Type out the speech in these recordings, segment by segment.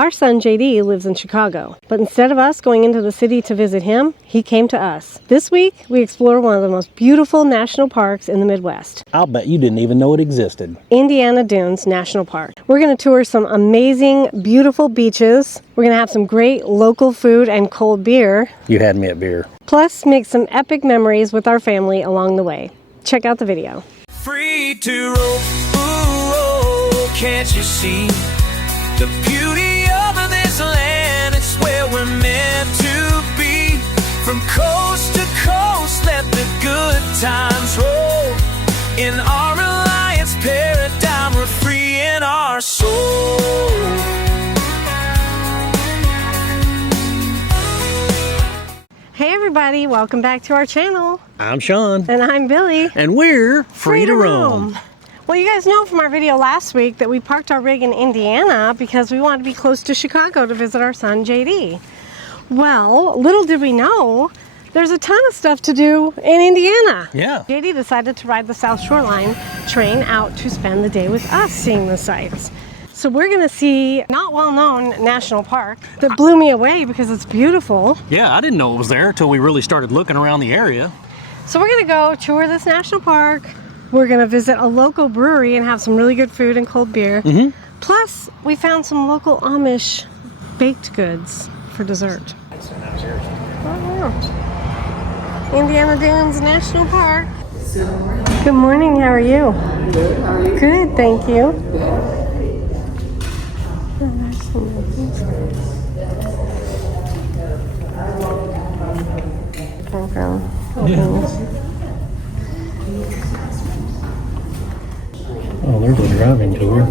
Our son JD lives in Chicago, but instead of us going into the city to visit him, he came to us. This week, we explore one of the most beautiful national parks in the Midwest. I'll bet you didn't even know it existed. Indiana Dunes National Park. We're going to tour some amazing, beautiful beaches. We're going to have some great local food and cold beer. You had me at beer. Plus, make some epic memories with our family along the way. Check out the video. Free to roam, ooh, oh, can't you see the beauty of this land? It's where we're meant to be. From coast to coast, let the good times roll. In our Alliance paradigm, we're free in our soul. Hey everybody, welcome back to our channel. I'm Sean. And I'm Billy. And we're free to roam. Well, you guys know from our video last week that we parked our rig in Indiana because we wanted to be close to Chicago to visit our son JD. Well, little did we know, there's a ton of stuff to do in Indiana. Yeah. JD decided to ride the South Shoreline train out to spend the day with us seeing the sights. So we're gonna see not well-known national park that blew me away because it's beautiful. Yeah, I didn't know it was there until we really started looking around the area. So we're gonna go tour this national park. We're gonna visit a local brewery and have some really good food and cold beer. Plus, we found some local Amish baked goods for dessert. Oh, Indiana Dunes National Park. Good morning, how are you? Good, how are you? Good, thank you. Oh, there's a driving tour.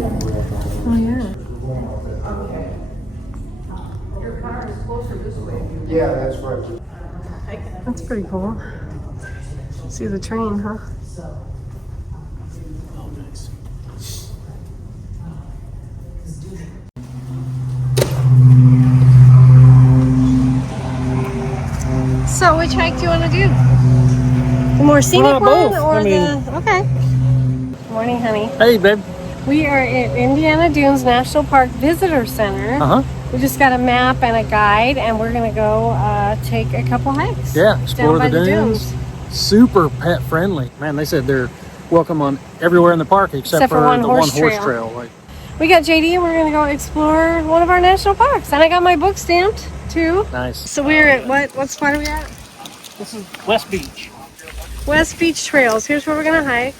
Oh yeah. Yeah, that's right. That's pretty cool. See the train, huh? Oh, nice. So which hike do you want to do? The more scenic one both. or I mean- the... Okay. Morning, honey. Hey, babe. We are at Indiana Dunes National Park Visitor Center. Uh-huh. We just got a map and a guide, and we're gonna go take a couple hikes. Yeah, explore down by the dunes. Super pet friendly. Man, they said they're welcome on everywhere in the park except for one the horse one horse trail. trail. Like, We got JD, and we're gonna go explore one of our national parks. And I got my book stamped too. nice. So we're at what spot are we at? This is West Beach. West Beach Trails. Here's where we're gonna hike.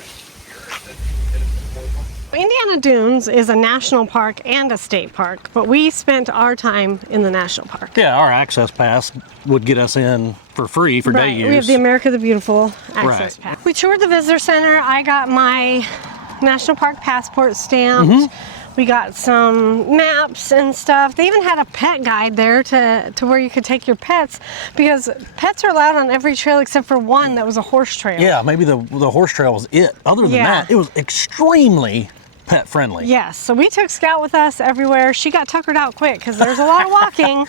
Indiana Dunes is a national park and a state park, but we spent our time in the national park. Yeah, our access pass would get us in for free for day use. We have the America the Beautiful access Right. pass. We toured the visitor center. I got my national park passport stamped. We got some maps and stuff. They even had a pet guide there to where you could take your pets, because pets are allowed on every trail except for one that was a horse trail. Yeah, maybe the horse trail was it. Other than Yeah. that, it was extremely pet friendly. Yes, so we took Scout with us everywhere. She got tuckered out quick because there's a lot of walking.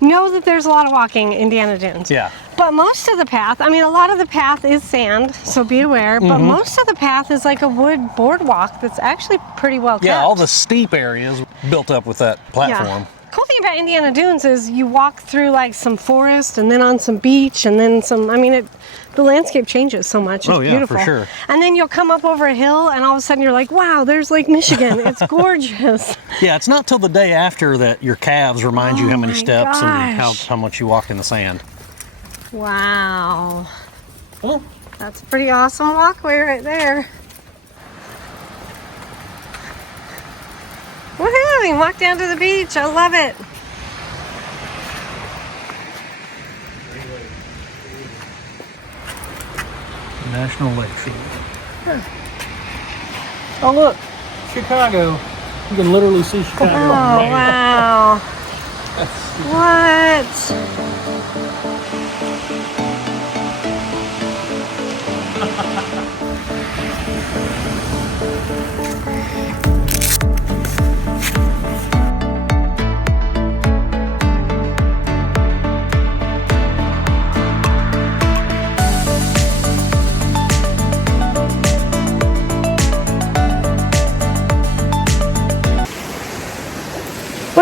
Know that there's a lot of walking in Indiana Dunes. Yeah. But most of the path, I mean, a lot of the path is sand, so be aware, but most of the path is like a wood boardwalk that's actually pretty well kept. Yeah, all the steep areas built up with that platform. Cool thing about Indiana Dunes is you walk through like some forest and then on some beach and then some, I mean, the landscape changes so much. It's Oh, yeah, beautiful. for sure. And then you'll come up over a hill and all of a sudden you're like, wow, there's Lake Michigan. It's gorgeous. Yeah, it's not till the day after that your calves remind you how many my steps and gosh. how much you walked in the sand. Wow. Oh, That's a pretty awesome walkway right there. Woohoo! You can walk down to the beach. I love it. National Lake Field. Oh, look, Chicago. You can literally see Chicago. Oh, right wow. What?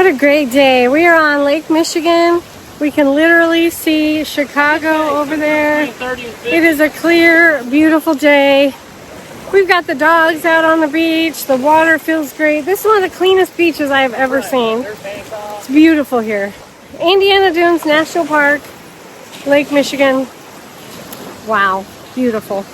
What a great day. We are on Lake Michigan. We can literally see Chicago over there. It is a clear, beautiful day. We've got the dogs out on the beach. The water feels great. This is one of the cleanest beaches I have ever seen. It's beautiful here. Indiana Dunes National Park, Lake Michigan. Wow, beautiful.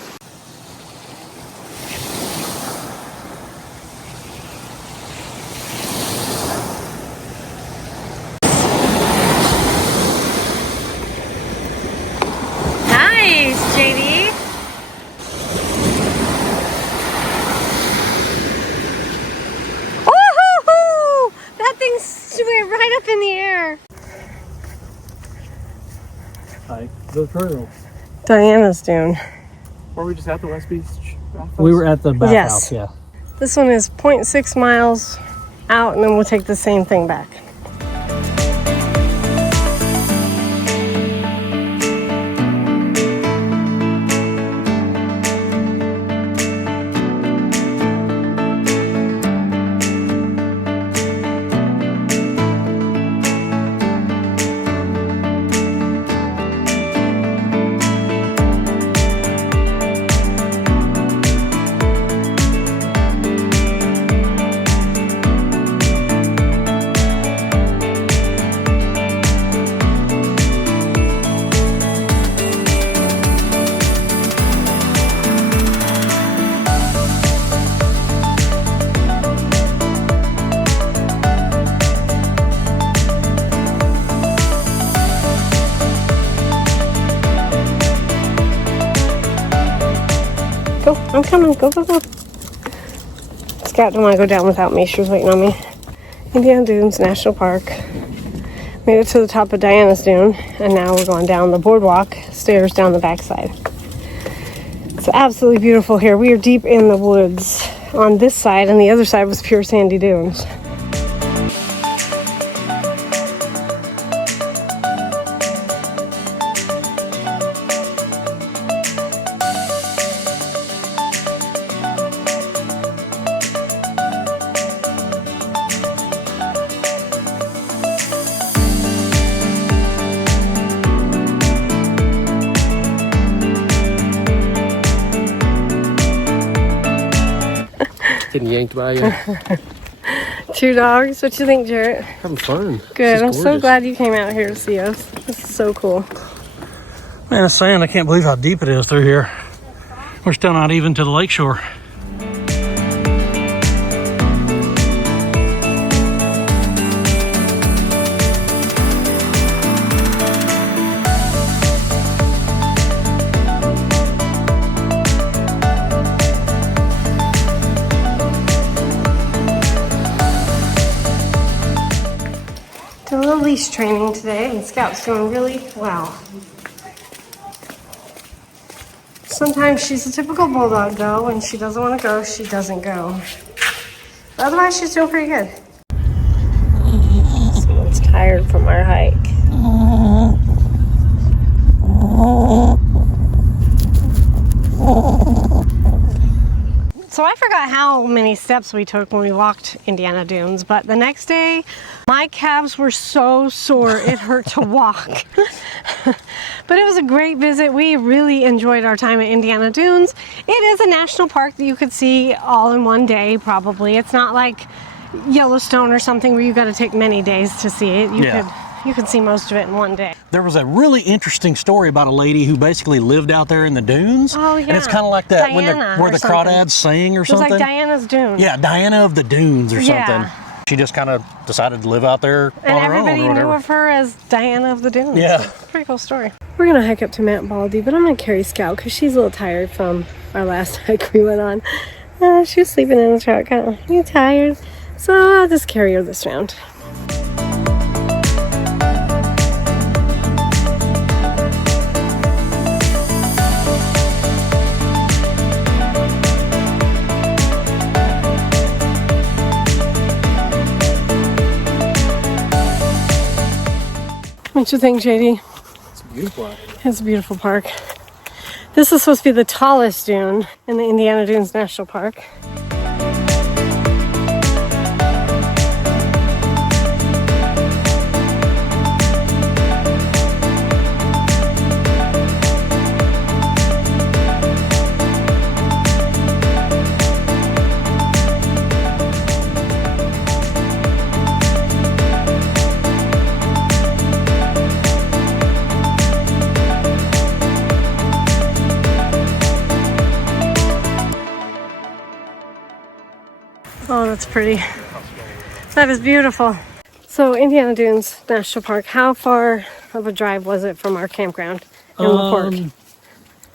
Nice, JD. Woohoo! That thing went right up in the air. Hi, the trail. Diana's Dune. Or we just at the West Beach? We were at the Yes. bathhouse, yeah. This one is 0.6 miles out, and then we'll take the same thing back. Go, I'm coming. Go, go, go. Scout don't want to go down without me. She was waiting on me. Indiana Dunes National Park. Made it to the top of Diana's Dune, and now we're going down the boardwalk, stairs down the backside. It's absolutely beautiful here. We are deep in the woods on this side, and the other side was pure sandy dunes. Getting yanked by you. 2 dogs. What you think, Jarrett? Having fun. Good. I'm so glad you came out here to see us. This is so cool. Man, it's sand. I can't believe how deep it is through here. We're still not even to the lake shore. Did a little leash training today, and Scout's doing really well. Sometimes she's a typical bulldog, though. When she doesn't want to go, she doesn't go. But otherwise, she's doing pretty good. Someone's tired from our hike. So I forgot how many steps we took when we walked Indiana Dunes, but the next day, my calves were so sore it hurt to walk. But it was a great visit. We really enjoyed our time at Indiana Dunes. It is a national park that you could see all in one day, probably. It's not like Yellowstone or something where you got to take many days to see it. You could see most of it in one day. There was a really interesting story about a lady who basically lived out there in the dunes. Oh, yeah. And it's kind of like that Diana where the or something. crawdads sing or It was something. like Diana's Dune. Yeah, Diana of the Dunes or Yeah. something. She just kind of decided to live out there And on her own everybody or whatever. knew of her as Diana of the Dunes. Yeah. Pretty cool story. We're gonna hike up to Mount Baldy, but I'm gonna carry Scout because she's a little tired from our last hike we went on. She was sleeping in the truck. You tired? So I'll just carry her this round. What you think, JD? It's beautiful out here. It's a beautiful park. This is supposed to be the tallest dune in the Indiana Dunes National Park. pretty. That is beautiful. So Indiana Dunes National Park, how far of a drive was it from our campground in LaPorte?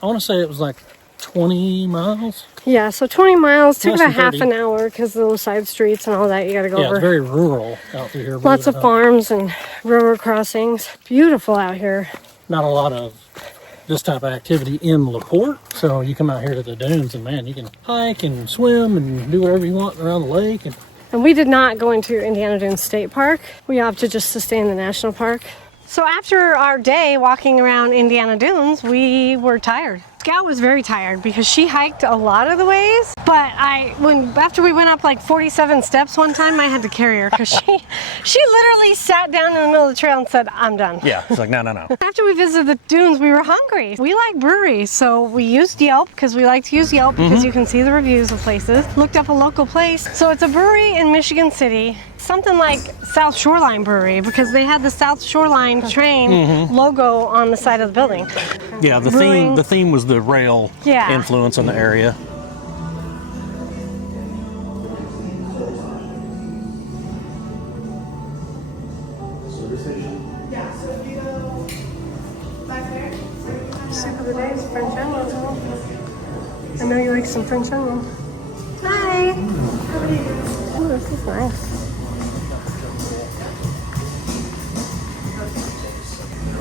I want to say it was like 20 miles. Yeah, so 20 miles, took Less about than half 30. an hour because of those side streets and all that you got to go Yeah, over. it's very rural out through here. Lots of believe it or not. farms and railroad crossings. Beautiful out here. Not a lot of this type of activity in LaPorte. So you come out here to the dunes and man, you can hike and swim and do whatever you want around the lake. And we did not go into Indiana Dunes State Park. We opted just to stay in the national park. So after our day walking around Indiana Dunes, we were tired. Scout was very tired because she hiked a lot of the ways, but after we went up like 47 steps one time, I had to carry her because she literally sat down in the middle of the trail and said, "I'm done." Yeah, it's like, no. After we visited the dunes, we were hungry. We like breweries, so we used Yelp because we like to use Yelp because you can see the reviews of places. Looked up a local place. So it's a brewery in Michigan City, something like South Shoreline Brewery because they had the South Shoreline train logo on the side of the building. Yeah, the theme was the rail influence in the area. Soup of the day is French onion. I know you like some French onion. Hi. Oh, this is nice.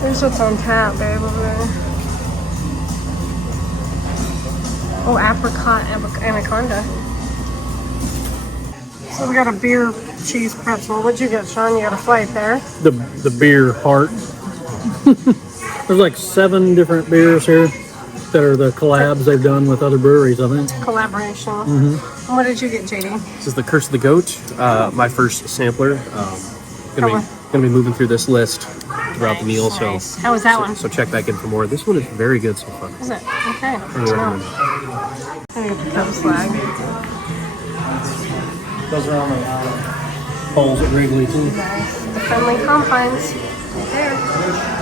There's what's on tap, babe, over there. Oh, apricot anaconda. So we got a beer cheese pretzel. What'd you get, Sean? You got a flight there. The beer part. There's like 7 different beers here that are the collabs they've done with other breweries, I think. Collaboration. And what did you get, JD? This is the Curse of the Goat, my first sampler. Gonna be moving through this list throughout the meal. So How was that one? So check back in for more. This one is very good so far. Is it? Okay. Really recommend. I'm gonna get the Cubs flag. Those are on the poles at Wrigley too. The friendly confines. Right there.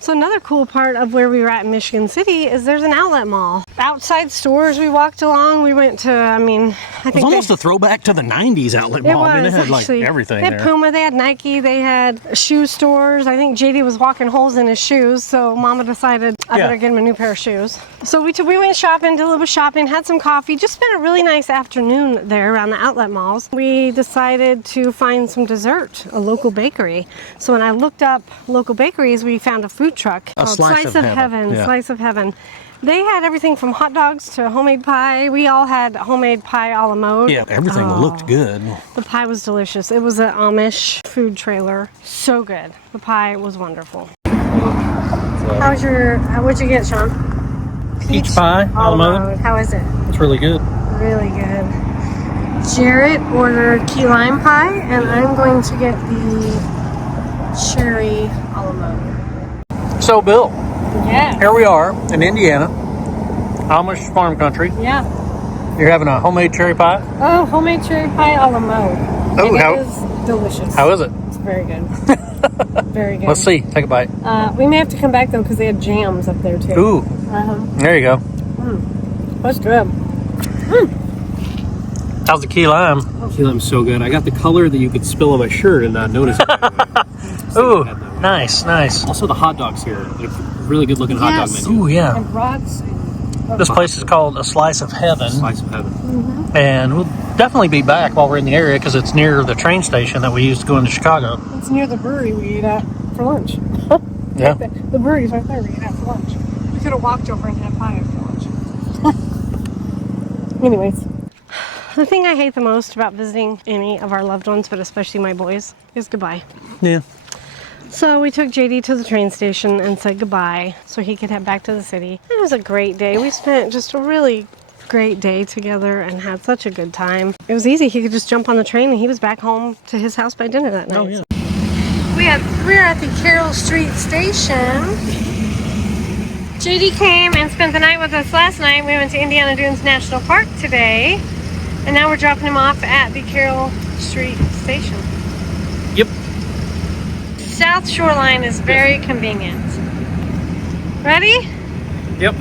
So another cool part of where we were at in Michigan City is there's an outlet mall. Outside stores we walked along, we went to, I think It's almost a throwback to the 90s outlet it mall. was, I mean, they had like actually. everything They had there. Puma, they had Nike, they had shoe stores. I think JD was walking holes in his shoes, so Mama decided I better get him a new pair of shoes. So we went shopping, did a little bit of shopping, had some coffee, just spent a really nice afternoon there around the outlet malls. We decided to find some dessert, a local bakery. So when I looked up local bakeries, we found a food truck called Slice of Heaven. Yeah. Slice of Heaven. They had everything from hot dogs to homemade pie. We all had homemade pie a la mode. Yeah, everything looked good. The pie was delicious. It was an Amish food trailer. So good. The pie was wonderful. What'd you get, Sean? Peach pie, a la mode. How is it? It's really good. Really good. Jarrett ordered key lime pie, and I'm going to get the cherry a la mode. So, Bill, Yeah. here we are in Indiana, Amish farm country. Yeah. You're having a homemade cherry pie. Oh, homemade cherry pie a la mode. Oh, And how- it is delicious. How is it? It's very good. Very good. Let's see. Take a bite. We may have to come back though because they had jams up there too. Ooh, there you go. That's good. How's the key lime? Key lime's so good. I got the color that you could spill on my shirt and not notice it. Ooh, nice. Also, the hot dogs here. They're really good looking hot dog menu. Ooh, yeah. And brats. This place is called A Slice of Heaven, Slice of heaven. and we'll definitely be back while we're in the area because it's near the train station that we used to go into Chicago. It's near the brewery we ate at for lunch. Yeah. The brewery's right there we ate at for lunch. We could have walked over and had pie for lunch. Anyways. The thing I hate the most about visiting any of our loved ones, but especially my boys, is goodbye. Yeah. So we took JD to the train station and said goodbye so he could head back to the city. It was a great day. We spent just a really great day together and had such a good time. It was easy. He could just jump on the train and he was back home to his house by dinner that night. Oh, yeah. We were at the Carroll Street station. JD came and spent the night with us last night. We went to Indiana Dunes National Park today. And now we're dropping him off at the Carroll Street station. Yep. South Shoreline is very convenient. Ready? Yep.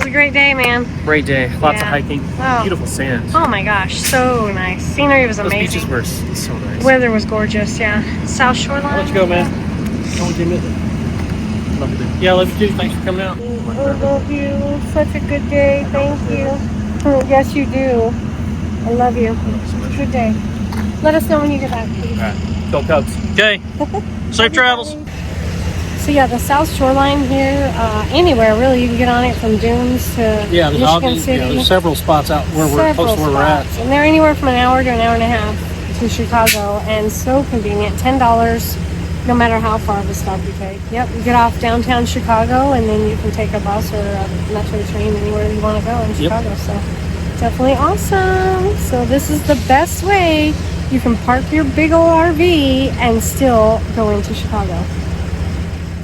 was a great day, man. Great day. Lots of Yeah. hiking. Oh. Beautiful sand. Oh my gosh, so nice. Scenery was Those amazing. beaches were so nice. Weather was gorgeous, yeah. South Shoreline. I'll let you go, man. Don't you miss it. Love you. Yeah, love you too. Thanks for coming out. I love you. Such a good day. Thank you. Yes, you do. I love you. It's a good day. Let us know when you get back, please. All right. Go Cubs. Okay. Safe travels. So yeah, the South Shoreline here, anywhere really, you can get on it from Dunes to Yeah, Michigan City. there's several spots out where we're close to where we're at. And they're anywhere from an hour to an hour and a half to Chicago, and so convenient. $10 no matter how far of a stop you take. Yep, you get off downtown Chicago, and then you can take a bus or a metro train anywhere you want to go in Chicago. So definitely awesome. So this is the best way you can park your big old RV and still go into Chicago.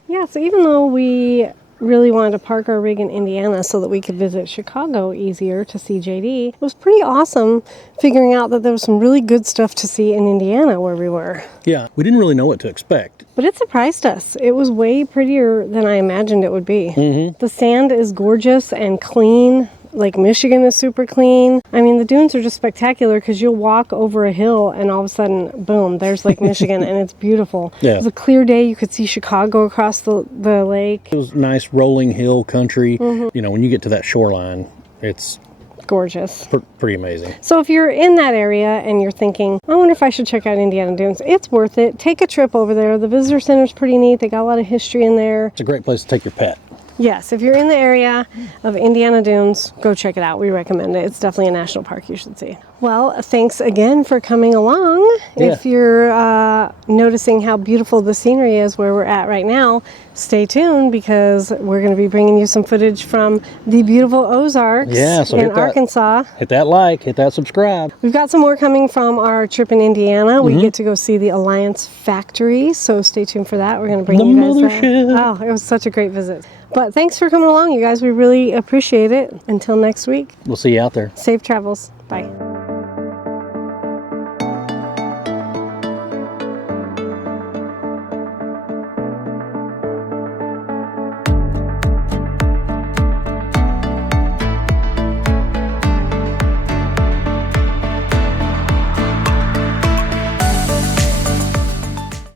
Yeah, so even though we really wanted to park our rig in Indiana so that we could visit Chicago easier to see JD, it was pretty awesome figuring out that there was some really good stuff to see in Indiana where we were. Yeah, we didn't really know what to expect. But it surprised us. It was way prettier than I imagined it would be. The sand is gorgeous and clean. Lake Michigan is super clean. I mean, the dunes are just spectacular because you'll walk over a hill and all of a sudden, boom, there's Lake Michigan and it's beautiful. Yeah. It was a clear day. You could see Chicago across the lake. It was nice rolling hill country. You know, when you get to that shoreline, it's Gorgeous. pretty amazing. So if you're in that area and you're thinking, I wonder if I should check out Indiana Dunes, it's worth it. Take a trip over there. The visitor center's pretty neat. They got a lot of history in there. It's a great place to take your pet. Yes, if you're in the area of Indiana Dunes, go check it out. We recommend it. It's definitely a national park you should see. Well, thanks again for coming along. Yeah. If you're noticing how beautiful the scenery is where we're at right now, stay tuned because we're going to be bringing you some footage from the beautiful Ozarks in Arkansas. Hit that like, hit that subscribe. We've got some more coming from our trip in Indiana. We get to go see the Alliance Factory, so stay tuned for that. We're going to bring you guys that. Oh, it was such a great visit. But thanks for coming along, you guys. We really appreciate it. Until next week, We'll see you out there. safe travels. Bye.